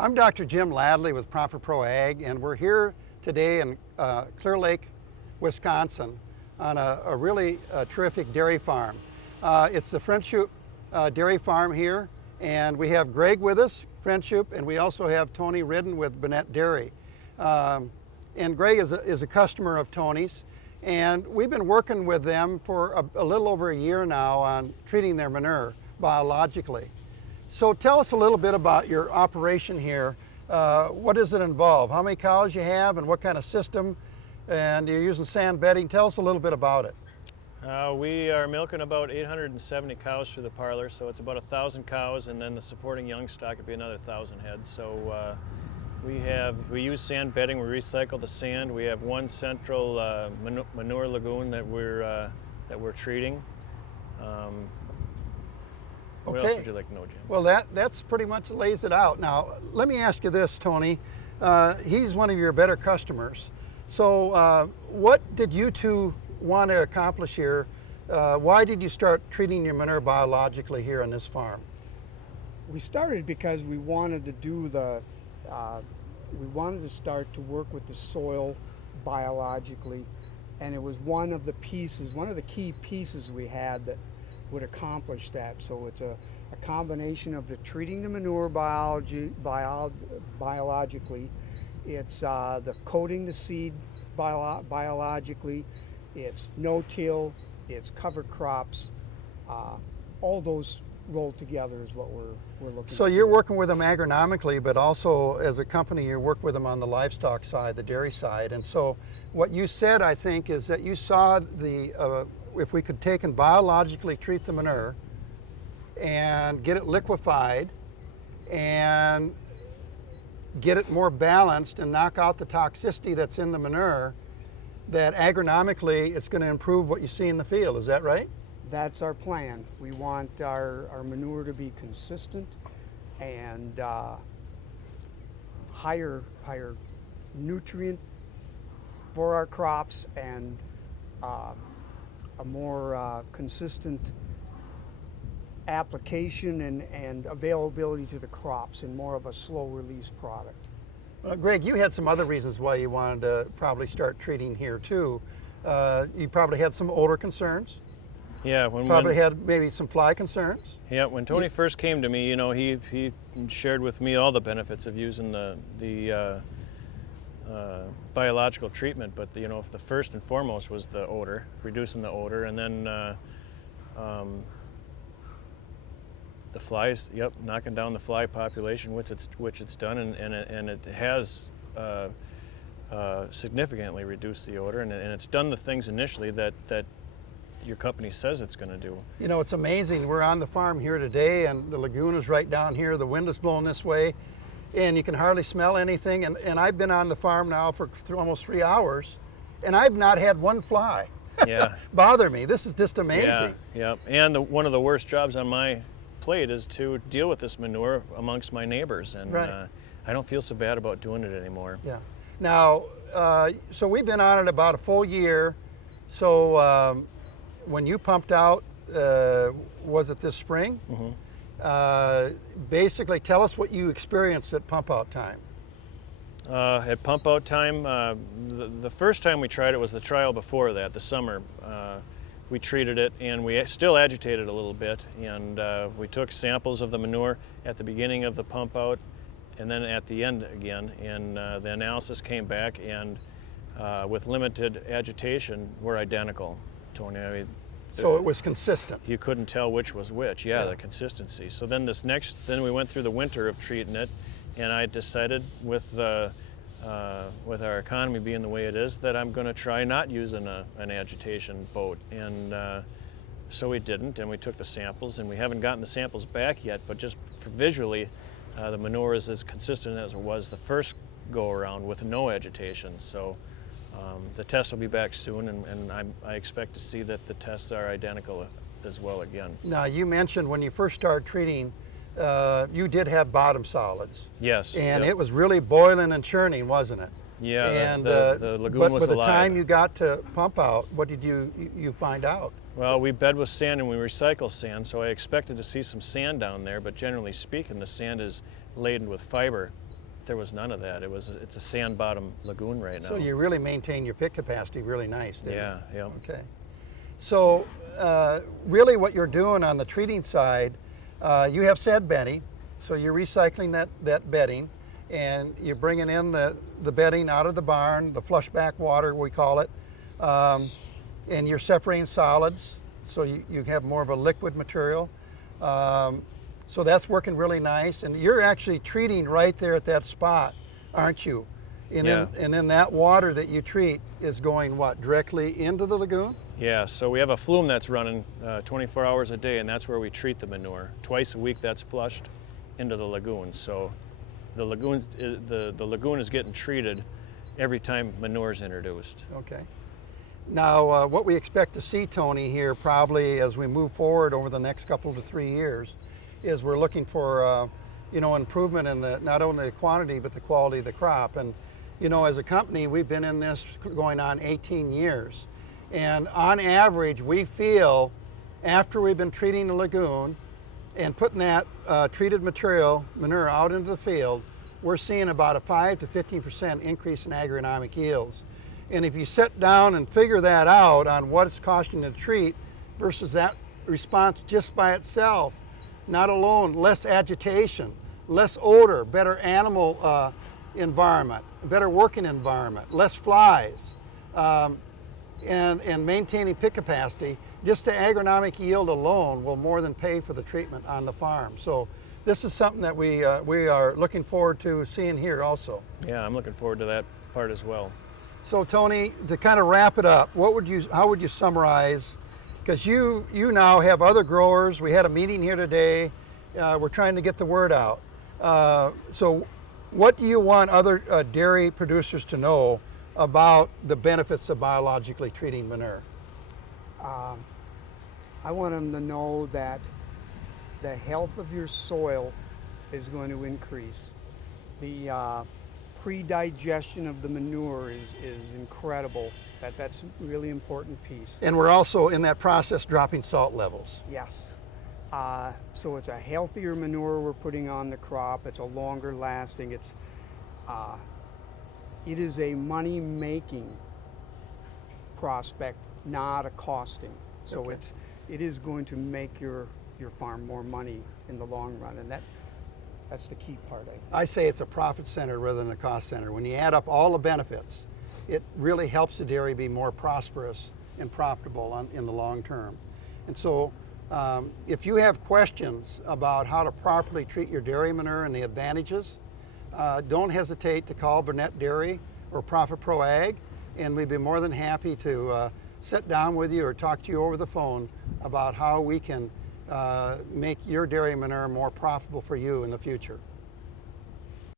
I'm Dr. Jim Ladley with Profit Pro Ag, and we're here today in Clear Lake, Wisconsin on a really terrific dairy farm. It's the Friendshuh dairy farm here, and we have Greg with us, Friendshuh, and we also have Tony Ridden with Bennett Dairy. And Greg is a customer of Tony's, and we've been working with them for a little over a year now on treating their manure biologically. So tell us a little bit about your operation here. What does it involve? How many cows you have and what kind of system? And you're using sand bedding. Tell us a little bit about it. We are milking about 870 cows through the parlor, so it's about 1,000 cows, and then the supporting young stock would be another 1,000 heads. So we use sand bedding. We recycle the sand. We have one central manure lagoon that we're treating. What else would you like to know, Jim? Well, that's pretty much lays it out. Now, let me ask you this, Tony. He's one of your better customers. So what did you two want to accomplish here? Why did you start treating your manure biologically here on this farm? We started because we wanted to do we wanted to start to work with the soil biologically, and it was one of the key pieces we had that would accomplish that. So it's a combination of the treating the manure biologically, it's the coating the seed biologically, it's no-till, it's cover crops, all those rolled together is what we're looking at. So you're working with them agronomically, but also as a company you work with them on the livestock side, the dairy side. And so what you said, I think, is that you saw if we could take and biologically treat the manure and get it liquefied and get it more balanced and knock out the toxicity that's in the manure, that agronomically it's going to improve what you see in the field. Is that right? That's our plan. We want our manure to be consistent and higher nutrient for our crops, and a more consistent application and availability to the crops, and more of a slow release product. Greg, you had some other reasons why you wanted to probably start treating here too. You probably had some odor concerns. Yeah, probably had maybe some fly concerns. Yeah, when Tony first came to me, you know, he shared with me all the benefits of using the biological treatment, but you know, the first and foremost was the odor, reducing the odor, and then the flies. Yep, knocking down the fly population, which it's done, and it has significantly reduced the odor, and it's done the things initially that your company says it's going to do. You know, it's amazing. We're on the farm here today, and the lagoon is right down here. The wind is blowing this way, and you can hardly smell anything. And I've been on the farm now for almost 3 hours, and I've not had one fly bother me. This is just amazing. Yeah. And one of the worst jobs on my plate is to deal with this manure amongst my neighbors, and I don't feel so bad about doing it anymore. Yeah. Now, so we've been on it about a full year. So when you pumped out, was it this spring? Mm-hmm. Basically, tell us what you experienced at pump out time. At pump out time, the first time we tried it was the trial before that, the summer. We treated it, and we still agitated a little bit, and we took samples of the manure at the beginning of the pump out and then at the end again, and the analysis came back, and with limited agitation, we're identical, Tony. I mean, so it was consistent. You couldn't tell which was which. Yeah, the consistency. So then then we went through the winter of treating it, and I decided with our economy being the way it is, that I'm going to try not using an agitation boat, and so we didn't, and we took the samples, and we haven't gotten the samples back yet, but just visually, the manure is as consistent as it was the first go around with no agitation. So the tests will be back soon, and I expect to see that the tests are identical as well again. Now, you mentioned when you first started treating, you did have bottom solids. Yes. And it was really boiling and churning, wasn't it? Yeah, and the lagoon was alive. But by the time you got to pump out, what did you find out? Well, we bed with sand and we recycle sand, so I expected to see some sand down there, but generally speaking, the sand is laden with fiber there was none of that. It's a sand bottom lagoon right now. So you really maintain your pit capacity really nice, didn't you? Yeah, yeah. Okay. So really what you're doing on the treating side, you have said bedding, so you're recycling that bedding, and you're bringing in the bedding out of the barn, the flushback water we call it, and you're separating solids, so you have more of a liquid material. So that's working really nice, and you're actually treating right there at that spot, aren't you? And then that water that you treat is going what, directly into the lagoon? Yeah, so we have a flume that's running 24 hours a day, and that's where we treat the manure. Twice a week that's flushed into the lagoon. So the lagoon is getting treated every time manure is introduced. Okay. Now, what we expect to see, Tony, here probably as we move forward over the next couple to 3 years, is we're looking for improvement in not only the quantity but the quality of the crop. And as a company, we've been in this going on 18 years. And on average, we feel after we've been treating the lagoon and putting that treated manure out into the field, we're seeing about a 5 to 15% increase in agronomic yields. And if you sit down and figure that out on what it's costing to treat versus that response just by itself, not alone, less agitation, less odor, better animal environment, better working environment, less flies, and maintaining pit capacity, just the agronomic yield alone will more than pay for the treatment on the farm. So this is something that we are looking forward to seeing here also. Yeah, I'm looking forward to that part as well. So Tony, to kind of wrap it up, how would you summarize, because you now have other growers, we had a meeting here today, we're trying to get the word out. So what do you want other dairy producers to know about the benefits of biologically treating manure? I want them to know that the health of your soil is going to increase. The pre-digestion of the manure is incredible. That's a really important piece. And we're also in that process dropping salt levels. Yes. So it's a healthier manure we're putting on the crop. It's a longer lasting. It is a money-making prospect, not a costing. So Okay. it is going to make your farm more money in the long run, and that's the key part, I think. I say it's a profit center rather than a cost center. When you add up all the benefits, it really helps the dairy be more prosperous and profitable in the long term. And so if you have questions about how to properly treat your dairy manure and the advantages, don't hesitate to call Burnett Dairy or Profit Pro Ag, and we'd be more than happy to sit down with you or talk to you over the phone about how we can make your dairy manure more profitable for you in the future.